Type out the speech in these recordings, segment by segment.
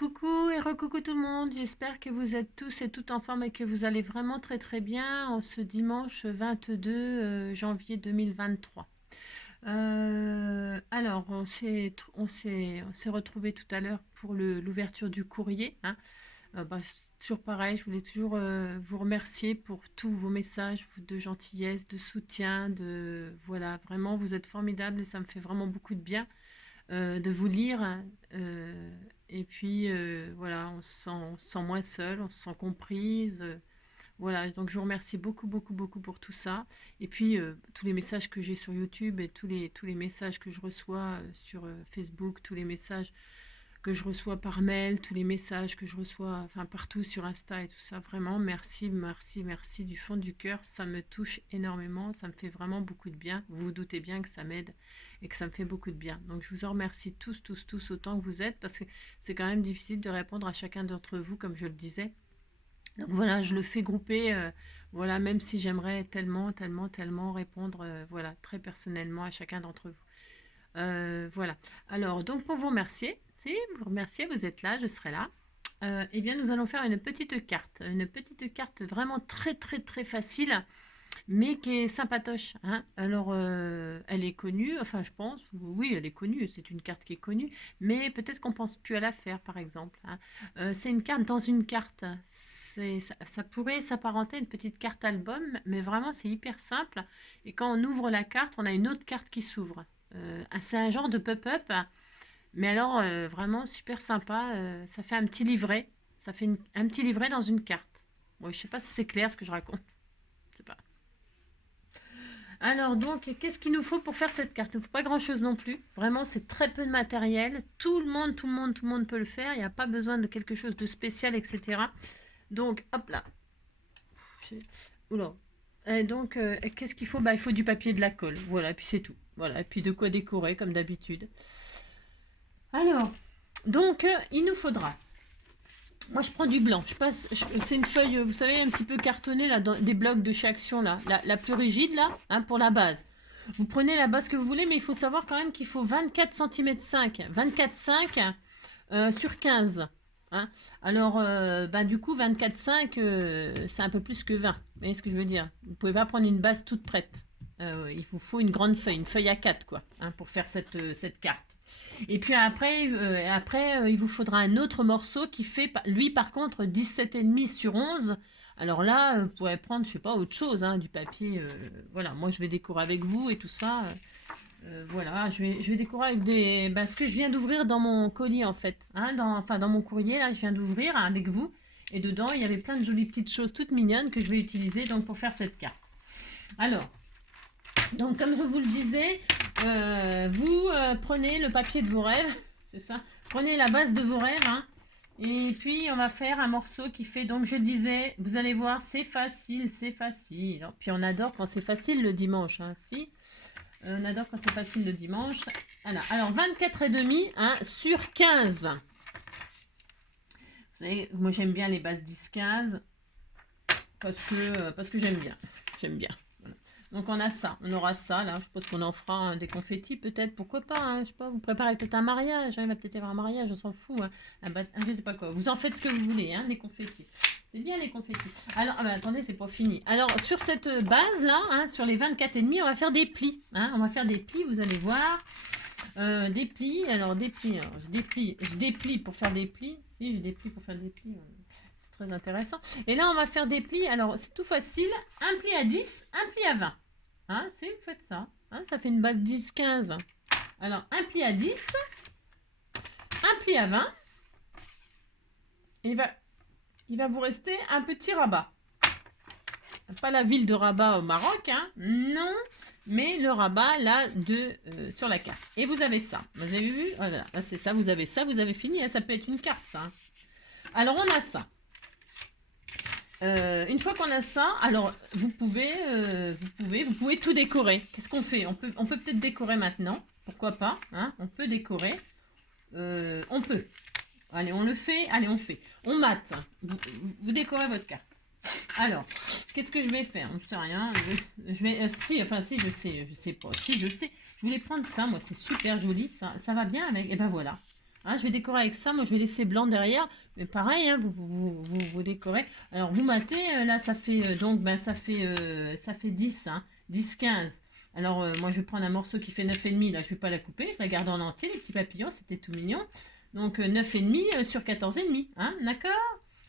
Coucou et recoucou tout le monde, j'espère que vous êtes tous et toutes en forme et que vous allez vraiment très très bien en ce dimanche 22 janvier 2023. Alors, on s'est retrouvés tout à l'heure pour l'ouverture du courrier, hein. C'est toujours pareil, je voulais toujours vous remercier pour tous vos messages de gentillesse, de soutien, voilà, vraiment vous êtes formidables et ça me fait vraiment beaucoup de bien de vous lire. Et puis voilà, on se sent moins seul, on se sent comprise. Voilà, donc je vous remercie beaucoup, beaucoup, beaucoup pour tout ça. Et puis tous les messages que j'ai sur YouTube et tous les messages que je reçois sur Facebook, tous les messages que je reçois par mail, tous les messages que je reçois, enfin partout sur Insta et tout ça, vraiment, merci, merci, merci du fond du cœur. Ça me touche énormément, ça me fait vraiment beaucoup de bien. Vous vous doutez bien que ça m'aide et que ça me fait beaucoup de bien. Donc je vous en remercie tous, tous, tous autant que vous êtes parce que c'est quand même difficile de répondre à chacun d'entre vous, comme je le disais. Donc voilà, je le fais grouper, voilà, même si j'aimerais tellement, tellement, tellement répondre, voilà, très personnellement à chacun d'entre vous. Voilà. Alors, donc pour vous remercier, si vous remercier, vous êtes là, je serai là. Eh bien, nous allons faire une petite carte vraiment très très très facile, mais qui est sympatoche, hein. Alors, elle est connue, enfin je pense, oui, elle est connue, c'est une carte qui est connue, mais peut-être qu'on pense plus à la faire, par exemple, hein. C'est une carte dans une carte. Ça pourrait s'apparenter à une petite carte album, mais vraiment c'est hyper simple. Et quand on ouvre la carte, on a une autre carte qui s'ouvre. C'est un genre de pop-up, mais alors vraiment super sympa. Ça fait un petit livret. Ça fait un petit livret dans une carte. Bon, je sais pas si c'est clair ce que je raconte. Je sais pas. Alors donc, qu'est-ce qu'il nous faut pour faire cette carte? Il ne faut pas grand-chose non plus. Vraiment, c'est très peu de matériel. Tout le monde, tout le monde, tout le monde peut le faire. Il n'y a pas besoin de quelque chose de spécial, etc. Donc, hop là. Oula. Et donc, qu'est-ce qu'il faut? Bah, il faut du papier et de la colle. Voilà, et puis c'est tout. Voilà, et puis de quoi décorer, comme d'habitude. Alors, donc, il nous faudra. Moi, je prends du blanc. C'est une feuille, vous savez, un petit peu cartonnée, là, des blocs de chez Action, là. La plus rigide, là, hein, pour la base. Vous prenez la base que vous voulez, mais il faut savoir quand même qu'il faut 24 cm 5. 24,5 sur 15. Hein. Alors, du coup, 24,5, c'est un peu plus que 20. Vous voyez ce que je veux dire? Vous ne pouvez pas prendre une base toute prête. Il vous faut une grande feuille, une feuille à 4, quoi, hein, pour faire cette carte. Et puis après, il vous faudra un autre morceau qui fait, lui, par contre, 17,5 sur 11. Alors là, vous pourrez prendre, je sais pas, autre chose, hein, du papier. Voilà, moi, je vais décorer avec vous et tout ça. Voilà, je vais décorer avec ce que je viens d'ouvrir dans mon colis, en fait. Hein, dans mon courrier, là, je viens d'ouvrir avec vous. Et dedans, il y avait plein de jolies petites choses toutes mignonnes que je vais utiliser donc, pour faire cette carte. Alors, donc comme je vous le disais, vous prenez le papier de vos rêves, c'est ça. Prenez la base de vos rêves, hein, et puis on va faire un morceau qui fait, donc je disais, vous allez voir, c'est facile, c'est facile. Puis on adore quand c'est facile le dimanche, hein, si. On adore quand c'est facile le dimanche. Voilà. Alors 24,5 hein, sur 15. Vous savez, moi j'aime bien les bases 10-15 parce que j'aime bien. J'aime bien. Voilà. Donc on a ça, on aura ça là. Je pense qu'on en fera des confettis peut-être, pourquoi pas. Hein, je sais pas, vous préparez peut-être un mariage. Hein, il va peut-être y avoir un mariage, on s'en fout. Hein. Je sais pas quoi. Vous en faites ce que vous voulez, hein, des confettis. C'est bien les confettis. Alors, attendez, c'est pas fini. Alors, sur cette base-là, hein, sur les 24,5, on va faire des plis. Hein, on va faire des plis, vous allez voir. Des plis. Alors, des plis. Alors, je déplie pour faire des plis. Si, je déplie pour faire des plis. C'est très intéressant. Et là, on va faire des plis. Alors, c'est tout facile. Un pli à 10, un pli à 20. Hein, si, vous faites ça. Hein, ça fait une base 10-15. Alors, un pli à 10, un pli à 20. Et il va vous rester un petit rabat. Pas la ville de Rabat au Maroc, hein, non, mais le rabat là sur la carte. Et vous avez ça. Vous avez vu? Voilà, c'est ça, vous avez ça, vous avez fini. Hein, ça peut être une carte, ça. Hein. Alors, on a ça. Une fois qu'on a ça, alors vous pouvez tout décorer. Qu'est-ce qu'on fait? On peut peut-être décorer maintenant. Pourquoi pas? Hein, on peut décorer. On peut. Allez, on le fait. Allez, on fait. On mate. Vous décorez votre carte. Alors, qu'est-ce que je vais faire? Je ne sais rien. Je vais. Si, je sais. Je sais pas. Si, je sais. Je voulais prendre ça. Moi, c'est super joli. Ça va bien avec. Et ben voilà. Ah, je vais décorer avec ça. Moi, je vais laisser blanc derrière. Mais pareil, hein, vous décorez. Alors, vous matez, là, ça fait donc, ben, ça fait 10, hein, 10, 15. Alors, moi, je vais prendre un morceau qui fait 9,5. Là, je vais pas la couper. Je la garde en entier. Les petits papillons, c'était tout mignon. Donc, 9,5 sur 14,5. Hein, d'accord?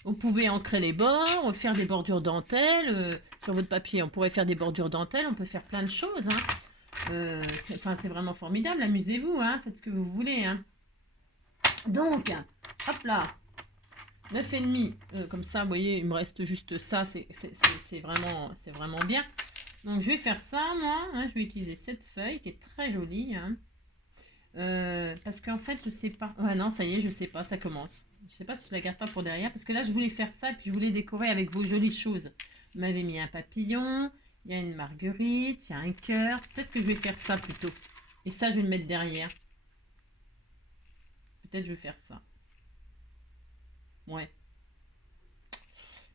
Vous pouvez ancrer les bords, faire des bordures dentelles. Sur votre papier, on pourrait faire des bordures dentelles. On peut faire plein de choses. Hein. C'est vraiment formidable. Amusez-vous. Hein, faites ce que vous voulez. Hein. Donc, hop là, 9,5, comme ça, vous voyez, il me reste juste ça, c'est vraiment bien. Donc, je vais faire ça, moi, hein, je vais utiliser cette feuille qui est très jolie, hein, parce qu'en fait, je sais pas, ouais, non, ça y est, je sais pas, ça commence. Je sais pas si je la garde pas pour derrière, parce que là, je voulais faire ça, et puis je voulais décorer avec vos jolies choses. Vous m'avez mis un papillon, il y a une marguerite, il y a un cœur, peut-être que je vais faire ça plutôt. Et ça, je vais le mettre derrière. Peut-être je vais faire ça. Ouais.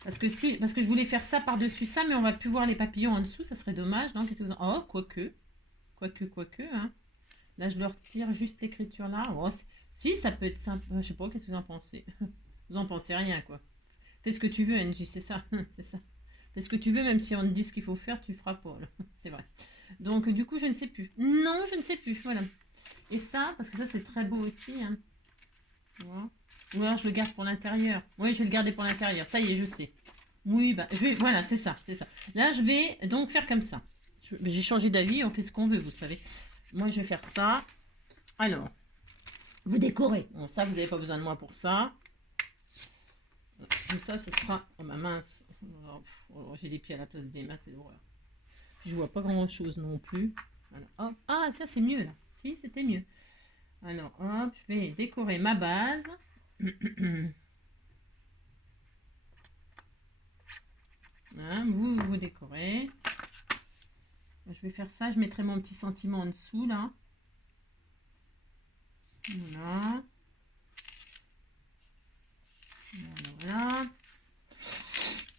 Parce que je voulais faire ça par-dessus ça, mais on va plus voir les papillons en dessous, ça serait dommage, non? Qu'est-ce que vous en... Oh, quoique, hein. Là, je leur tire juste l'écriture là. Oh, si, ça peut être simple. Je sais pas, qu'est-ce que vous en pensez? Vous en pensez rien, quoi. Fais ce que tu veux, NJ, c'est ça. C'est ça. Fais ce que tu veux, même si on te dit ce qu'il faut faire, tu feras pas, là. C'est vrai. Donc, du coup, je ne sais plus. Non, je ne sais plus, voilà. Et ça, parce que ça, c'est très beau aussi, hein. Voilà. Ou alors je le garde pour l'intérieur. Oui, je vais le garder pour l'intérieur. Ça y est, je sais. Oui, bah, je vais... Voilà, c'est ça, c'est ça. Là, je vais donc faire comme ça. J'ai changé d'avis, on fait ce qu'on veut, vous savez. Moi, je vais faire ça. Alors, vous décorez. Bon, ça, vous n'avez pas besoin de moi pour ça. Comme ça sera... Oh, ma mince. Oh, j'ai les pieds à la place des mains, c'est l'horreur. Je vois pas grand-chose non plus. Voilà. Hop. Ah, ça, c'est mieux, là. Si, c'était mieux. Alors, hop, je vais décorer ma base. Voilà, vous décorez. Je vais faire ça, je mettrai mon petit sentiment en dessous là. Voilà. Voilà.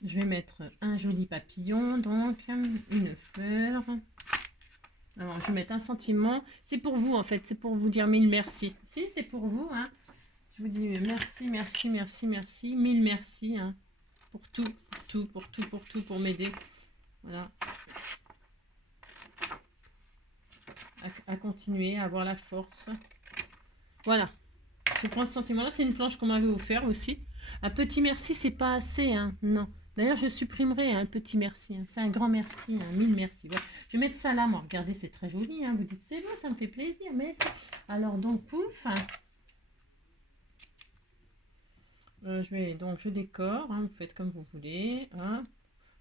Je vais mettre un joli papillon, donc une fleur. Alors, je vais mettre un sentiment. C'est pour vous en fait, c'est pour vous dire mille merci. Si, c'est pour vous. Hein. Je vous dis merci, merci, merci, merci, mille merci. Hein, pour tout, pour m'aider. Voilà. À continuer, à avoir la force. Voilà. Je prends ce sentiment-là. C'est une planche qu'on m'avait offert aussi. Un petit merci, c'est pas assez. Hein. Non. D'ailleurs, je supprimerai un petit merci. Hein. C'est un grand merci. Hein. Mille merci. Voilà. Je vais mettre ça là, moi. Regardez, c'est très joli. Hein. Vous dites, c'est beau, ça me fait plaisir. Mais alors, donc, pouf. Hein. Je décore. Hein. Vous faites comme vous voulez. Hein.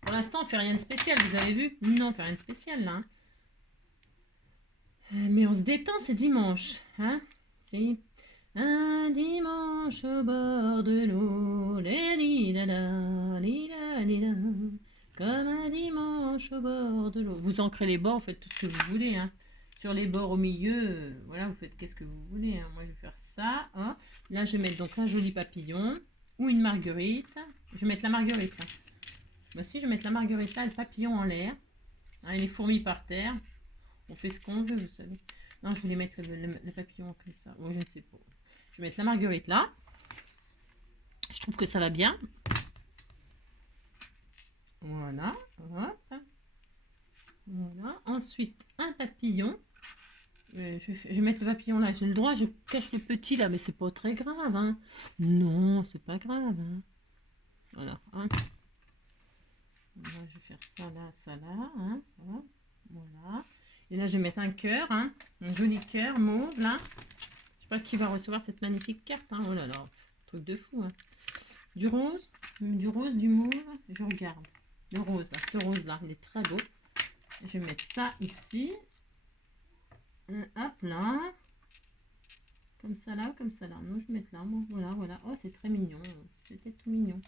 Pour l'instant, on fait rien de spécial. Vous avez vu? Non, on fait rien de spécial là. Hein. Mais on se détend, c'est dimanche. Hein. C'est un dimanche au bord de l'eau, comme un dimanche au bord de l'eau. Vous ancrez les bords, faites tout ce que vous voulez. Hein. Sur les bords au milieu, voilà, vous faites qu'est-ce que vous voulez. Hein. Moi, je vais faire ça. Hein. Là, je vais mettre donc un joli papillon ou une marguerite. Je vais mettre la marguerite. Là. Moi aussi, je vais mettre la marguerite là, le papillon en l'air. Hein, et les fourmis par terre. On fait ce qu'on veut, vous savez. Non, je voulais mettre le papillon comme ça. Bon, je ne sais pas. Je vais mettre la marguerite là. Je trouve que ça va bien. Voilà. Hop. Voilà. Ensuite, un papillon. Je vais mettre le papillon là. J'ai le droit, je cache le petit là, mais c'est pas très grave. Hein. Non, c'est pas grave. Hein. Voilà. Hein. Voilà. Je vais faire ça là. Hein. Voilà. Et là, je vais mettre un cœur. Hein. Un joli cœur mauve là. Je sais pas qui va recevoir cette magnifique carte. Hein. Oh là là. Truc de fou. Hein. Du rose, du mauve, je regarde. Le rose, là, ce rose là, il est très beau. Je vais mettre ça ici. Hop là. Comme ça là, comme ça là. Non, je vais mettre là. Voilà. Oh, c'est très mignon. C'était tout mignon.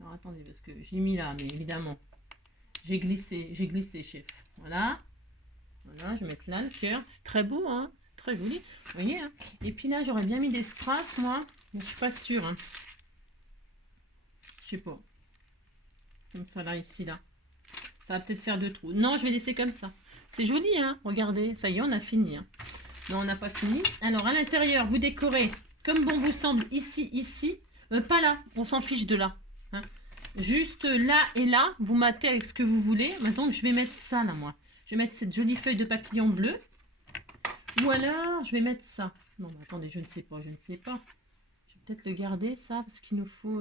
Alors attendez, parce que j'ai mis là, mais évidemment, j'ai glissé, chef. Voilà. Voilà, je vais mettre là le cœur. C'est très beau, hein. C'est très joli. Vous voyez, hein. Et puis là, j'aurais bien mis des strass, moi. Mais je suis pas sûre, hein. Je sais pas. Comme ça, là, ici, là. Ça va peut-être faire 2 trous. Non, je vais laisser comme ça. C'est joli, hein. Regardez. Ça y est, on a fini. Hein. Non, on n'a pas fini. Alors, à l'intérieur, vous décorez comme bon vous semble, ici, ici. Pas là, on s'en fiche de là. Hein. Juste là et là, vous matez avec ce que vous voulez. Maintenant, je vais mettre ça, là, moi. Je vais mettre cette jolie feuille de papillon bleu. Ou alors, je vais mettre ça. Non, mais attendez, je ne sais pas, je ne sais pas. Je vais peut-être le garder, ça, parce qu'il nous faut...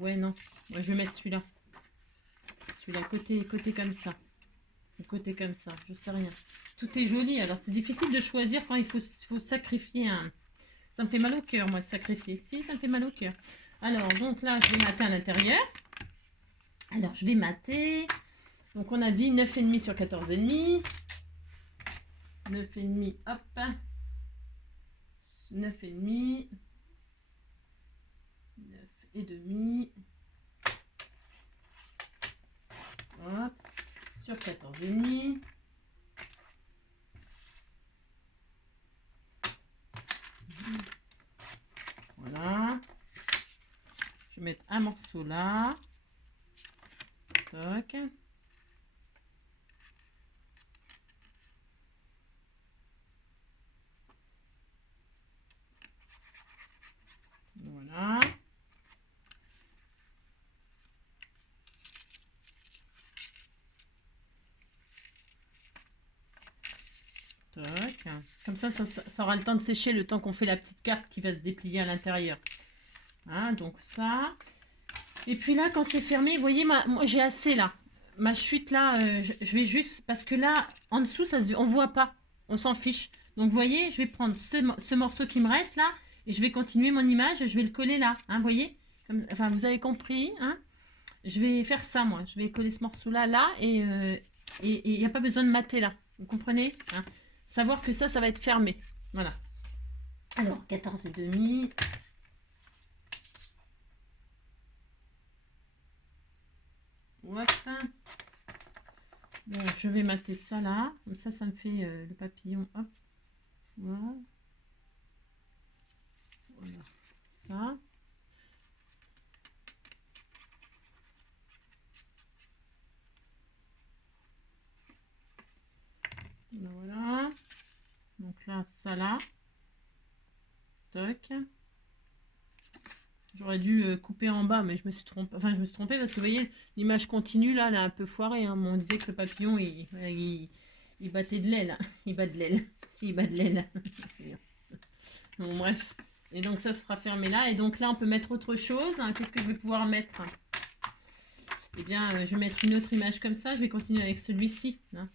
ouais, non. Ouais, je vais mettre celui-là. Celui-là, côté comme ça. Côté comme ça, je sais rien. Tout est joli, alors c'est difficile de choisir quand il faut sacrifier un... Ça me fait mal au cœur, moi, de sacrifier. Si, ça me fait mal au cœur. Alors, donc là, je vais mater à l'intérieur. Alors, je vais mater. Donc, on a dit 9,5 sur 14,5. 9,5, hop. 9,5. 9,5. Hop. Sur 14,5. Voilà. Je vais mettre un morceau là. Toc. Voilà. Toc. Comme ça aura le temps de sécher le temps qu'on fait la petite carte qui va se déplier à l'intérieur. Hein, donc ça. Et puis là, quand c'est fermé, vous voyez, moi j'ai assez là. Ma chute là, je vais juste... Parce que là, en dessous, on voit pas. On s'en fiche. Donc vous voyez, je vais prendre ce morceau qui me reste là. Et je vais continuer mon image. Je vais le coller là. Hein, vous voyez comme, enfin, vous avez compris. Hein, je vais faire ça, moi. Je vais coller ce morceau là. Et il n'y a pas besoin de mater là. Vous comprenez hein. Savoir que ça va être fermé. Voilà. Alors, 14,5. Hop. Bon, je vais mater ça là. Comme ça me fait le papillon. Hop. Voilà. Voilà. Ça. Voilà. Donc là, ça là. Toc. J'aurais dû couper en bas, mais je me suis trompée. Enfin, je me suis trompée parce que vous voyez, l'image continue là, elle est un peu foirée. Hein. On disait que le papillon, il battait de l'aile. Hein. Il bat de l'aile. Si, il bat de l'aile. Bon, bref. Et donc, ça sera fermé là. Et donc là, on peut mettre autre chose. Hein. Qu'est-ce que je vais pouvoir mettre? Eh bien, je vais mettre une autre image comme ça. Je vais continuer avec celui-ci. Hein.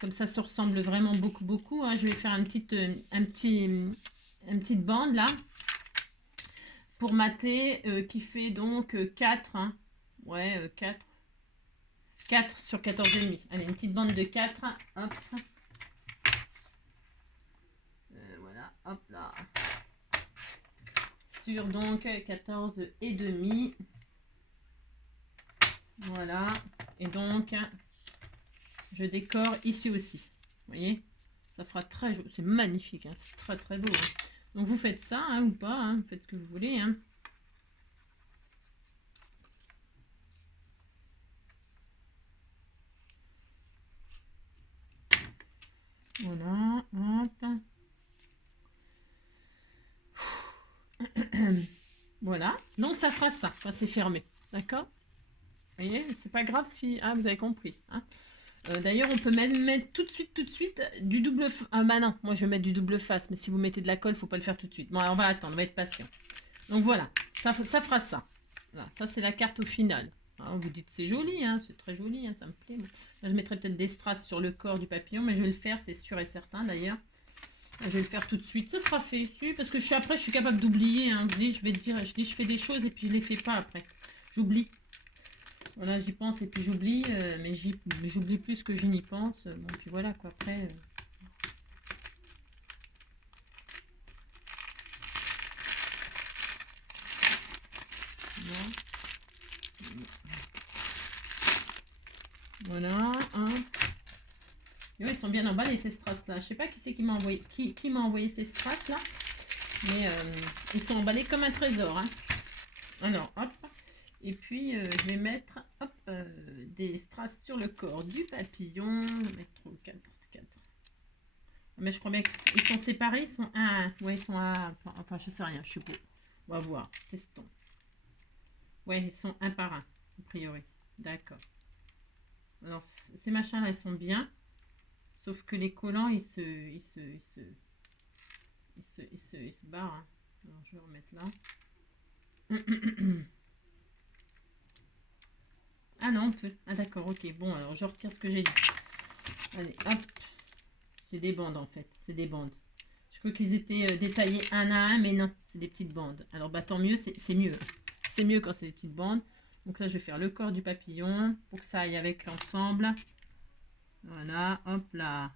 Comme ça ressemble vraiment beaucoup. Hein. Je vais faire une petite bande là. Pour mater, qui fait donc 4. Hein. Ouais, 4. 4 sur 14,5. Allez, une petite bande de 4. Hop. Voilà, hop là. Sur donc 14,5. Voilà. Et donc, je décore ici aussi. Vous voyez? Ça fera très joli. C'est magnifique. Hein. C'est très beau. Hein. Donc, vous faites ça hein, ou pas. Hein. Vous faites ce que vous voulez. Hein. Voilà. Hop. Voilà. Donc, ça fera ça. Enfin, c'est fermé. D'accord? Vous voyez? C'est pas grave si... Ah, vous avez compris. Hein. D'ailleurs, on peut même mettre tout de suite du double... Ah bah non, moi je vais mettre du double face, mais si vous mettez de la colle, il ne faut pas le faire tout de suite. Bon, alors, on va attendre, on va être patient. Donc voilà, ça fera ça. Voilà, ça c'est la carte au final. Hein, vous dites c'est joli, hein, c'est très joli, hein, ça me plaît. Là, je mettrai peut-être des strass sur le corps du papillon, mais je vais le faire, c'est sûr et certain d'ailleurs. Je vais le faire tout de suite, ça sera fait, si, parce que après je suis capable d'oublier. Hein, je fais des choses et puis je les fais pas après. J'oublie. Voilà, j'y pense et puis j'oublie, mais j'oublie plus que je n'y pense. Bon, puis voilà quoi, après... Voilà, hein. Et ouais, ils sont bien emballés ces strass là. Je sais pas qui c'est qui m'a envoyé ces strass là, mais ils sont emballés comme un trésor. Hein. Alors, hop. Et puis, je vais mettre hop, des strass sur le corps du papillon. Je vais mettre 4 Mais je crois bien qu'ils sont séparés. Ils sont un. Ouais, ils sont à. Enfin, je sais rien. Je suis pas. On va voir. Testons. Ouais, ils sont un par un, a priori. D'accord. Alors, ces machins-là, ils sont bien. Sauf que les collants, ils se barrent. Hein. Alors, je vais remettre là. Ah non, on peut. Ah d'accord, ok. Bon, alors je retire ce que j'ai dit. Allez, hop. C'est des bandes en fait. C'est des bandes. Je crois qu'ils étaient détaillés un à un, mais non. C'est des petites bandes. Alors, bah tant mieux, c'est mieux. C'est mieux quand c'est des petites bandes. Donc là, je vais faire le corps du papillon pour que ça aille avec l'ensemble. Voilà, hop là.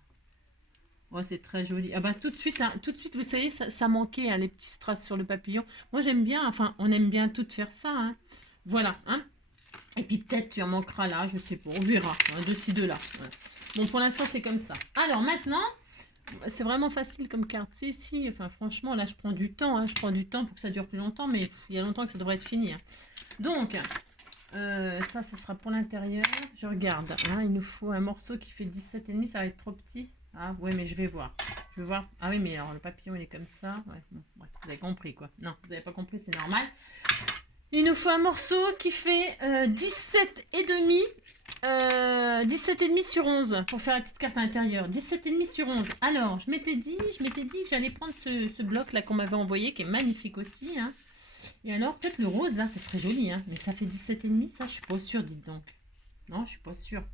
Oh, c'est très joli. Ah bah tout de suite, vous savez, ça manquait, hein, les petits strass sur le papillon. Moi, j'aime bien, enfin, on aime bien toutes faire ça. Hein. Voilà, hein. Et puis peut-être tu en manqueras là, je sais pas, on verra. Hein, de ci, de là. Voilà. Bon, pour l'instant, c'est comme ça. Alors maintenant, c'est vraiment facile comme carte. Si, enfin franchement, là, je prends du temps. Hein, je prends du temps pour que ça dure plus longtemps, mais il y a longtemps que ça devrait être fini. Hein. Donc, ça, ce sera pour l'intérieur. Je regarde. Hein, il nous faut un morceau qui fait 17,5. Ça va être trop petit. Ah, ouais, mais je vais voir. Je vais voir. Ah oui, mais alors, le papillon, il est comme ça. Ouais, bon, ouais, vous avez compris, quoi. Non, vous n'avez pas compris, c'est normal. Il nous faut un morceau qui fait 17,5. 17,5 sur 11 pour faire la petite carte à l'intérieur. 17,5 sur 11. Alors, je m'étais dit que j'allais prendre ce bloc là qu'on m'avait envoyé, qui est magnifique aussi. Hein. Et alors, peut-être le rose là, ça serait joli. Hein. Mais ça fait 17,5, ça, je suis pas sûre, dites donc. Non, je suis pas sûre.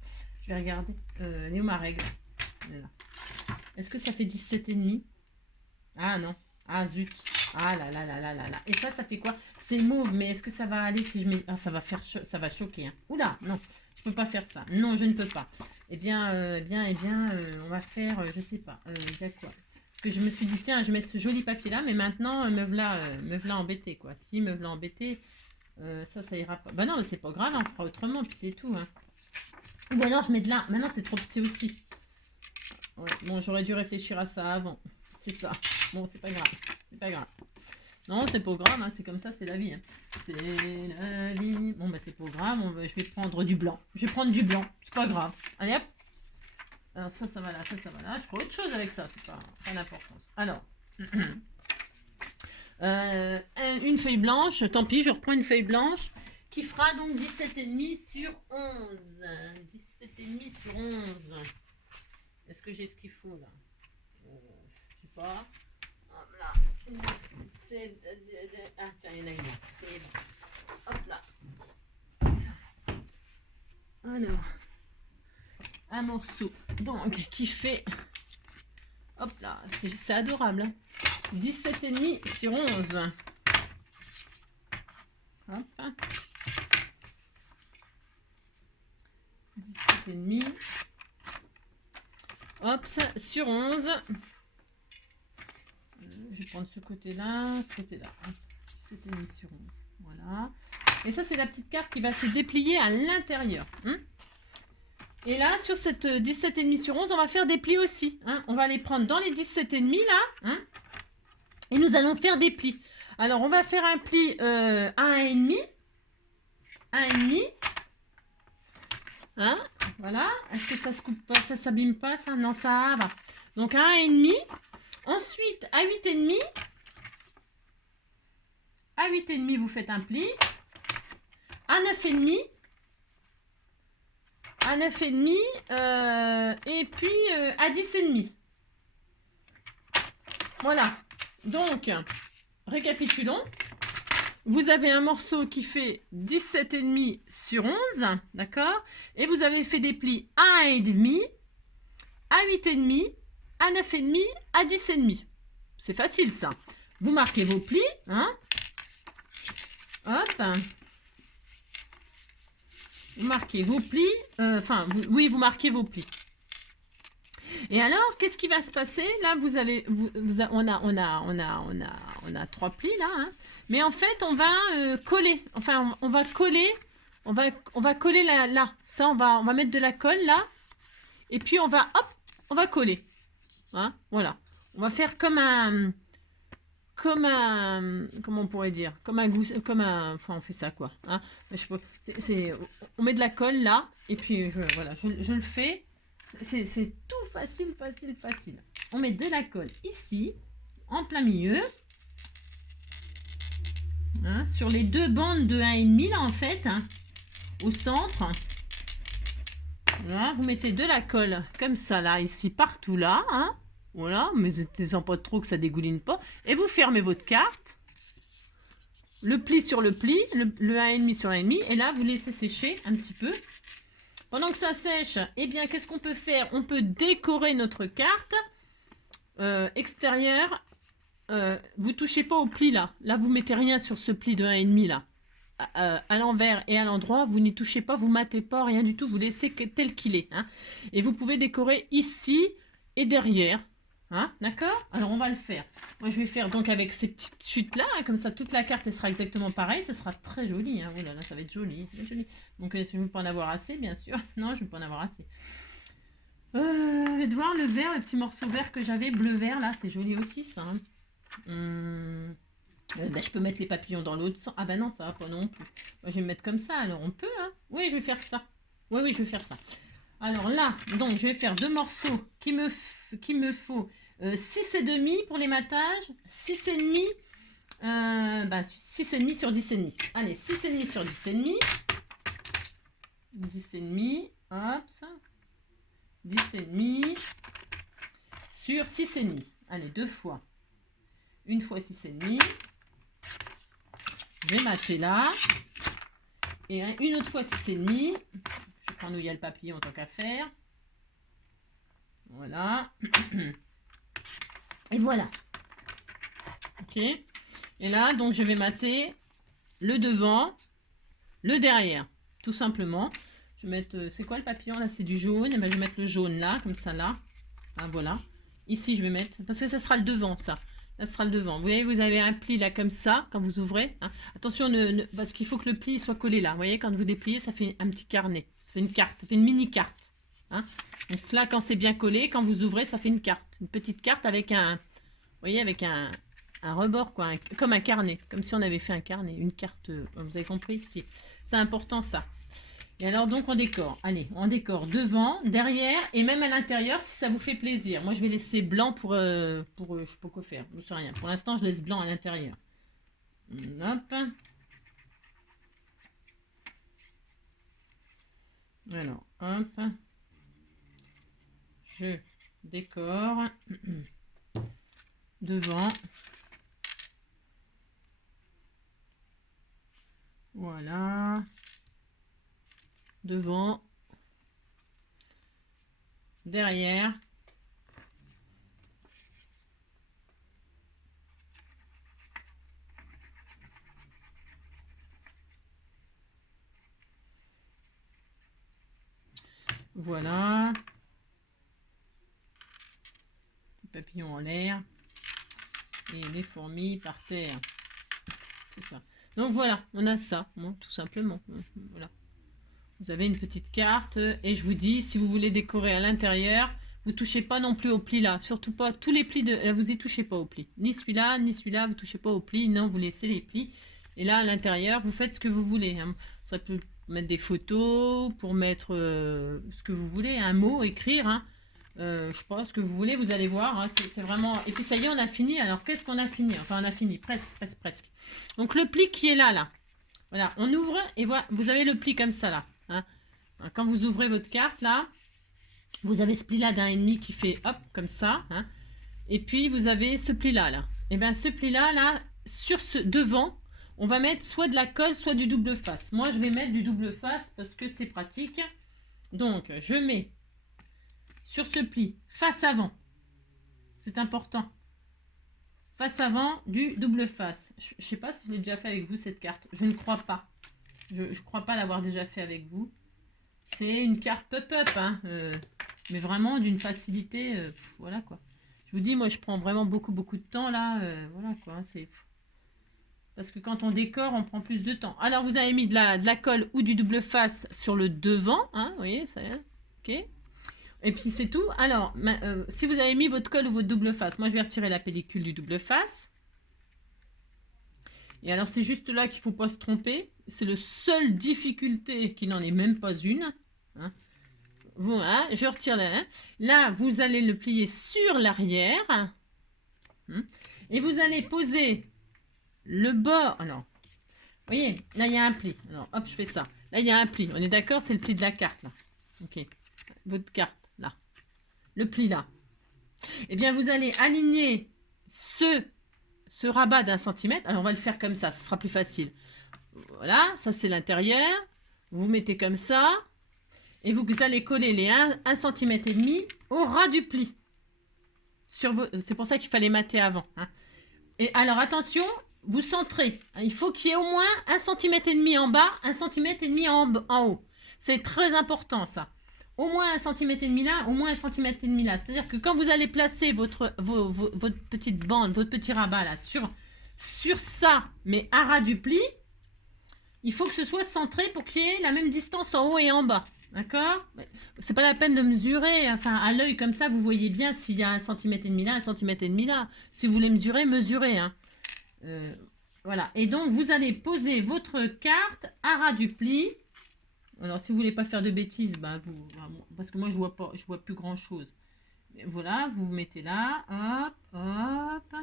Je vais regarder. Elle est où ma règle? Est-ce que ça fait 17,5? Ah non. Ah zut. Ah là là là là là là. Et ça fait quoi? C'est mauve, mais est-ce que ça va aller si je mets... Ah, ça va faire... ça va choquer. Hein. Oula, non. Je peux pas faire ça. Non, je ne peux pas. Eh bien, on va faire... je sais pas. Il y a quoi? Parce que je me suis dit, tiens, je vais mettre ce joli papier-là, mais maintenant, me v'là embêté, quoi. Si, me v'là embêté, ça ira pas. Bah non, mais c'est pas grave, on fera autrement, puis c'est tout. Hein. Ou alors, je mets de là. Maintenant, c'est trop petit aussi. Ouais, bon, j'aurais dû réfléchir à ça avant. C'est ça. Bon, c'est pas grave. C'est pas grave. Non, c'est pas grave, hein, c'est comme ça, c'est la vie. Hein. C'est la vie. Bon, bah, c'est pas grave, je vais prendre du blanc. Je vais prendre du blanc, c'est pas grave. Allez, hop. Alors, ça va là, ça va là. Je ferai autre chose avec ça, c'est pas d'importance. Alors, une feuille blanche, tant pis, je reprends une feuille blanche qui fera donc 17,5 sur 11. 17,5 sur 11. Est-ce que j'ai ce qu'il faut là? Je sais pas. Hop là. C'est... Ah tiens, il y en a une. C'est bon. Hop là. Alors. Un morceau. Donc, qui fait... Hop là. C'est adorable. Hein. 17,5 sur 11. Hop. 17,5. Hop, sur 11. Je vais prendre ce côté-là, ce côté-là. 17,5 sur 11. Voilà. Et ça, c'est la petite carte qui va se déplier à l'intérieur. Hein. Et là, sur cette 17,5 sur 11, on va faire des plis aussi. Hein. On va les prendre dans les 17,5 là. Hein. Et nous allons faire des plis. Alors, on va faire un pli à 1,5. 1,5. Hein, voilà. Est-ce que ça se coupe pas? Ça s'abîme pas, ça? Non, ça va. Donc, à 1,5. Ensuite, à 8,5. À 8,5, vous faites un pli. À 9,5. À 9,5. Et puis, à 10,5. Voilà. Donc, récapitulons. Vous avez un morceau qui fait 17,5 sur 11, d'accord? Et vous avez fait des plis à 1,5, à 8,5, à 9,5, à 10,5. C'est facile, ça. Vous marquez vos plis, hein? Hop. Vous marquez vos plis. Oui, vous marquez vos plis. Et alors, qu'est-ce qui va se passer? Là, on a 3 plis, là, hein? Mais en fait, on va coller. Enfin, on va coller. On va coller là. Ça, on va mettre de la colle là. Et puis, on va coller. Hein, voilà. On va faire comme un... Comment on pourrait dire? Enfin, on fait ça, quoi. Hein, on met de la colle là. Et puis, voilà, je le fais. C'est tout facile, facile, facile. On met de la colle ici, en plein milieu. Hein, sur les deux bandes de 1,5 là en fait, hein, au centre. Voilà, vous mettez de la colle comme ça là, ici, partout là. Hein, voilà, mais mettez-en pas trop que ça dégouline pas. Et vous fermez votre carte. Le pli sur le pli, le 1,5 sur 1,5. Et là, vous laissez sécher un petit peu. Pendant que ça sèche, eh bien, qu'est-ce qu'on peut faire? On peut décorer notre carte extérieure. Vous touchez pas au pli là. Là, vous mettez rien sur ce pli de 1,5 là. À l'envers et à l'endroit, vous n'y touchez pas, vous matez pas, rien du tout. Vous laissez tel qu'il est. Hein. Et vous pouvez décorer ici et derrière. Hein, d'accord? Alors, on va le faire. Moi, je vais faire donc avec ces petites chutes là. Hein, comme ça, toute la carte, elle sera exactement pareille. Ça sera très joli. Hein. Oh là là, ça va être joli. Ça va être joli. Donc, je ne vais pas en avoir assez, bien sûr. Non, je ne vais pas en avoir assez. Je vais voir le vert, le petit morceau vert que j'avais, bleu-vert, là. C'est joli aussi, ça. Hein. Ben, je peux mettre les papillons dans l'autre sens. Ah ben non, ça va pas non plus. Moi, je vais me mettre comme ça, alors on peut. Hein. Oui, je vais faire ça. Oui, je vais faire ça. Alors là, donc, je vais faire deux morceaux qu'il me faut 6,5 pour les matages, 6,5 6,5 sur 10,5. Allez, 6,5 sur 10,5. 10,5, hop, ça. 10,5 sur 6,5. Allez, deux fois. Une fois 6,5. Je vais mater là. Et une autre fois 6,5. Je prends où il y a le papillon tant qu'à faire. Voilà. Et voilà. Ok. Et là, donc, je vais mater le devant, le derrière. Tout simplement. Je vais mettre... c'est quoi le papillon? Là, c'est du jaune. Et ben, je vais mettre le jaune là, comme ça, là. Ah, voilà. Ici, je vais mettre... Parce que ça sera le devant, ça. Ça sera le devant. Vous voyez, vous avez un pli là, comme ça, quand vous ouvrez. Hein. Attention, parce qu'il faut que le pli soit collé là. Vous voyez, quand vous dépliez, ça fait un petit carnet. Ça fait une carte. Ça fait une mini-carte. Hein. Donc là, quand c'est bien collé, quand vous ouvrez, ça fait une carte. Une petite carte avec un... Vous voyez, avec un rebord, quoi. Comme un carnet. Comme si on avait fait un carnet. Une carte... vous avez compris? Si. C'est important, ça. Et alors, donc, on décore. Allez, on décore devant, derrière et même à l'intérieur si ça vous fait plaisir. Moi, je vais laisser blanc pour je sais pas quoi faire. Je ne sais rien. Pour l'instant, je laisse blanc à l'intérieur. Hop. Alors, hop. Je décore devant. Voilà. Devant, derrière, voilà, les papillons en l'air et les fourmis par terre, c'est ça. Donc voilà, on a ça, bon, tout simplement, voilà. Vous avez une petite carte et je vous dis, si vous voulez décorer à l'intérieur, vous touchez pas non plus au pli là, surtout pas tous les plis de, vous y touchez pas au pli, ni celui-là, vous touchez pas au pli, non, vous laissez les plis. Et là à l'intérieur, vous faites ce que vous voulez. Hein. Ça peut mettre des photos, pour mettre ce que vous voulez, un mot, écrire. Hein. Je sais pas ce que vous voulez, vous allez voir. Hein, c'est vraiment. Et puis ça y est, on a fini. Alors qu'est-ce qu'on a fini? Enfin, on a fini, presque. Donc le pli qui est là. Voilà, on ouvre et voilà, vous avez le pli comme ça là. Hein. Quand vous ouvrez votre carte là, vous avez ce pli là d'1,5 qui fait hop comme ça. Hein. Et puis vous avez ce pli là. Et bien ce pli là, sur ce devant, on va mettre soit de la colle, soit du double face. Moi je vais mettre du double face parce que c'est pratique. Donc je mets sur ce pli face avant. C'est important. Face avant du double face. Je ne sais pas si je l'ai déjà fait avec vous cette carte. Je ne crois pas. Je ne crois pas l'avoir déjà fait avec vous. C'est une carte pop-up. Hein, mais vraiment d'une facilité. Voilà quoi. Je vous dis, moi je prends vraiment beaucoup de temps là. Voilà quoi. Hein, c'est... Parce que quand on décore, on prend plus de temps. Alors vous avez mis de la colle ou du double face sur le devant. Hein, vous voyez, ça y est. Ok. Et puis c'est tout. Alors, si vous avez mis votre colle ou votre double face, moi je vais retirer la pellicule du double face. Et alors c'est juste là qu'il ne faut pas se tromper. C'est la seule difficulté, qui n'en est même pas une. Hein. vous, hein, je retire là. Hein. Là, vous allez le plier sur l'arrière. Hein, et vous allez poser le bord. Alors, vous voyez, là, il y a un pli. Alors, hop, je fais ça. Là, il y a un pli. On est d'accord, c'est le pli de la carte, là. Ok. Votre carte, là. Le pli, là. Eh bien, vous allez aligner ce rabat d'1 centimètre. Alors, on va le faire comme ça, ce sera plus facile. Voilà, ça, c'est l'intérieur. Vous mettez comme ça. Et vous allez coller les 1 cm et demi au ras du pli. C'est pour ça qu'il fallait mater avant. Hein. Et alors, attention, vous centrez. Il faut qu'il y ait au moins 1 cm et demi en bas, 1 cm et demi en haut. C'est très important, ça. Au moins 1 cm et demi là, au moins 1 cm et demi là. C'est-à-dire que quand vous allez placer votre petite bande, votre petit rabat là, sur ça, mais à ras du pli, il faut que ce soit centré pour qu'il y ait la même distance en haut et en bas. D'accord? C'est pas la peine de mesurer. Enfin, à l'œil comme ça, vous voyez bien s'il y a 1 cm et demi là, 1 cm et demi là. Si vous voulez mesurer, mesurez. Hein. Voilà. Et donc, vous allez poser votre carte à ras du pli. Alors, si vous voulez pas faire de bêtises, bah, parce que moi, je vois plus grand chose. Voilà, vous vous mettez là. Hop, hop.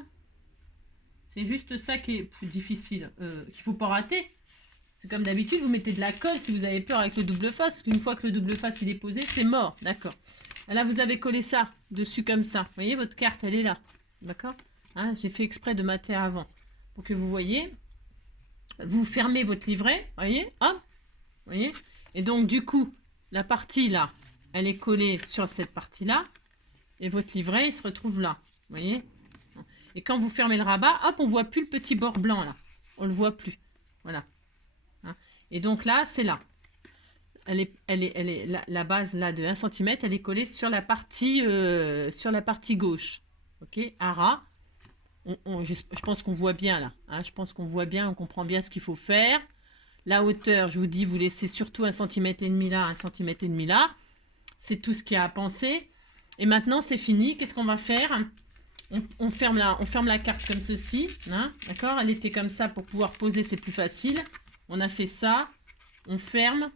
C'est juste ça qui est plus difficile, qu'il faut pas rater. C'est comme d'habitude, vous mettez de la colle si vous avez peur avec le double face. Une fois que le double face il est posé, c'est mort. D'accord. Là, vous avez collé ça dessus comme ça. Vous voyez, votre carte, elle est là. D'accord, hein, j'ai fait exprès de mater avant. Pour que vous voyez. Vous fermez votre livret. Voyez, hop. Voyez. Et donc, du coup, la partie là, elle est collée sur cette partie-là. Et votre livret, il se retrouve là. Vous voyez. Et quand vous fermez le rabat, hop, on voit plus le petit bord blanc là. On le voit plus. Voilà. Et donc là, c'est là. La base là de 1 cm, elle est collée sur la partie gauche. Ok, à ras. Je pense qu'on voit bien là. Hein, je pense qu'on voit bien, on comprend bien ce qu'il faut faire. La hauteur, je vous dis, vous laissez surtout 1 cm et demi là, 1 cm et demi là. C'est tout ce qu'il y a à penser. Et maintenant, c'est fini. Qu'est-ce qu'on va faire? On ferme la carte comme ceci. Hein, d'accord? Elle était comme ça pour pouvoir poser, c'est plus facile. On a fait ça, on ferme,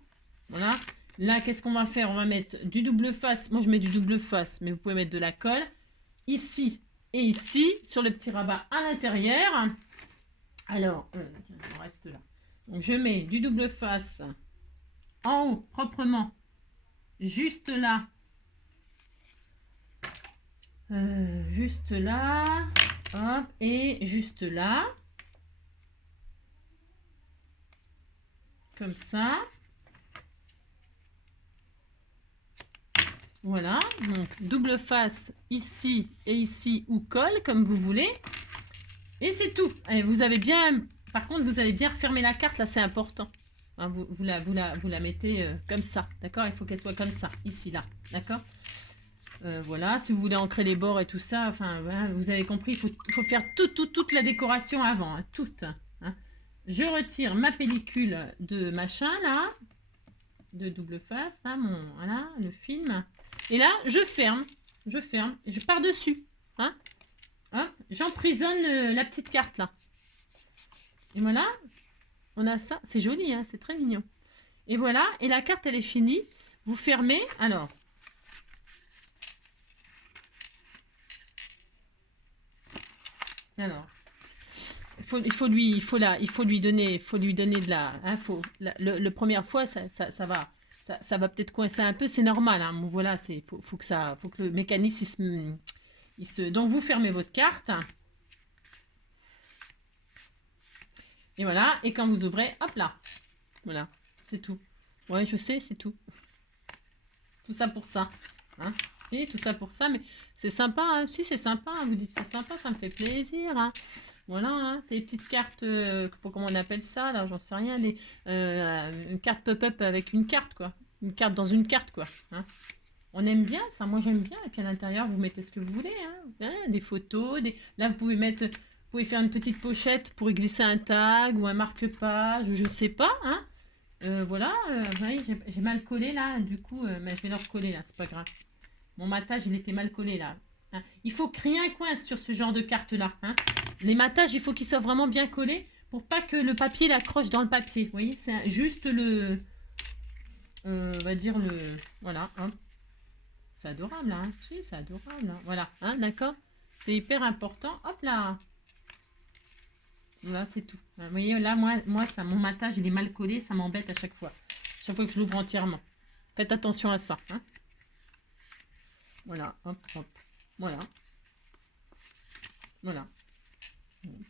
voilà. Là, qu'est-ce qu'on va faire? On va mettre du double face. Moi, je mets du double face, mais vous pouvez mettre de la colle. Ici et ici, sur le petit rabat à l'intérieur. Alors, on reste là. Donc, je mets du double face en haut, proprement, juste là. Juste là. Hop, et juste là. Comme ça. Voilà, donc double face ici et ici ou colle comme vous voulez. Et c'est tout. Et vous avez bien, par contre, vous allez bien refermer la carte, là c'est important. Hein, vous la mettez comme ça, d'accord? Il faut qu'elle soit comme ça, ici, là, d'accord? Voilà, si vous voulez ancrer les bords et tout ça, enfin, voilà, vous avez compris, il faut faire toute la décoration avant, hein, toute. Hein. Je retire ma pellicule de machin, là, de double face, là, voilà, le film. Et là, je ferme, je pars dessus. Hein, j'emprisonne la petite carte, là. Et voilà, on a ça. C'est joli, hein, c'est très mignon. Et voilà, et la carte, elle est finie. Vous fermez, alors. Alors. Il faut lui donner de la info. Le première fois, ça va peut-être coincer un peu, c'est normal. Hein. Bon, voilà, faut que le mécanisme donc vous fermez votre carte. Et voilà, et quand vous ouvrez, hop là. Voilà, c'est tout. Ouais, je sais, c'est tout. Tout ça pour ça. Hein. Si, tout ça pour ça, mais c'est sympa. Hein. Si, c'est sympa. Hein. Vous dites c'est sympa, ça me fait plaisir. Hein. Voilà, hein, c'est des petites cartes, comment on appelle ça, là, j'en sais rien, une carte pop-up avec une carte, quoi. Une carte dans une carte, quoi. Hein. On aime bien ça, moi j'aime bien. Et puis à l'intérieur, vous mettez ce que vous voulez, hein, des photos, là vous pouvez faire une petite pochette pour y glisser un tag ou un marque-page, je ne sais pas, hein. Voilà, vous voyez, j'ai mal collé là, du coup, mais je vais le recoller là, c'est pas grave. Mon matage, il était mal collé là. Hein. Il faut que rien coince sur ce genre de carte là, hein. Les matages, il faut qu'ils soient vraiment bien collés pour pas que le papier l'accroche dans le papier. Vous voyez, c'est juste on va dire le... Voilà, hein. C'est adorable, hein. Si, c'est adorable, hein. Voilà, hein, d'accord. C'est hyper important. Hop là. Voilà, c'est tout. Vous voyez, là, moi ça, mon matage, il est mal collé, ça m'embête à chaque fois. Chaque fois que je l'ouvre entièrement. Faites attention à ça, hein. Voilà, hop, hop. Voilà. Voilà.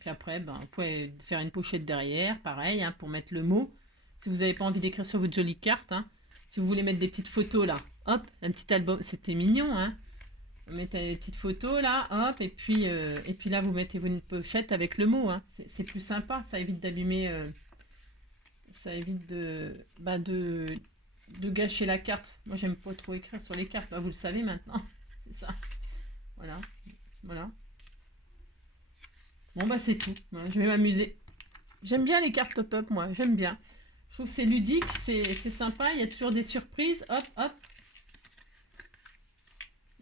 Puis après, ben, vous pouvez faire une pochette derrière, pareil, hein, pour mettre le mot. Si vous n'avez pas envie d'écrire sur votre jolie carte, hein. Si vous voulez mettre des petites photos là, hop, un petit album, c'était mignon, hein. Vous mettez des petites photos là, hop, et puis là vous mettez une pochette avec le mot, hein. C'est plus sympa, ça évite d'abîmer, ça évite de gâcher la carte. Moi j'aime pas trop écrire sur les cartes, bah, vous le savez maintenant, c'est ça. Voilà, voilà. Bon bah c'est tout, ouais, je vais m'amuser. J'aime bien les cartes pop-up, moi, j'aime bien. Je trouve que c'est ludique, c'est sympa, il y a toujours des surprises, hop, hop.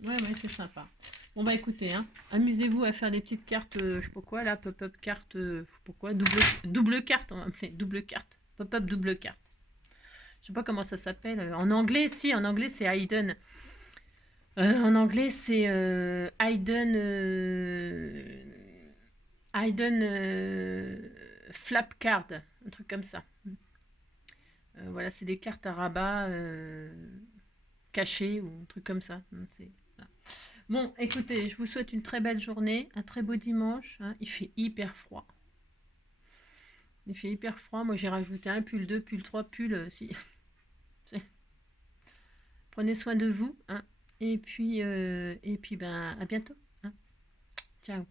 Ouais, ouais, c'est sympa. Bon bah écoutez, hein, amusez-vous à faire des petites cartes, je sais pas quoi, là, pop-up carte, je sais pas quoi, double carte, on va appeler, double carte. Pop-up double carte. Je sais pas comment ça s'appelle. En anglais, si, en anglais c'est Hayden. En anglais c'est Hayden... Hayden Flap Card, un truc comme ça. Voilà, c'est des cartes à rabat cachées ou un truc comme ça. Voilà. Bon, écoutez, je vous souhaite une très belle journée, un très beau dimanche, hein. Il fait hyper froid. Il fait hyper froid. Moi, j'ai rajouté un pull, deux pull, trois pulls. Si. Prenez soin de vous, hein. Et puis ben, à bientôt, hein. Ciao.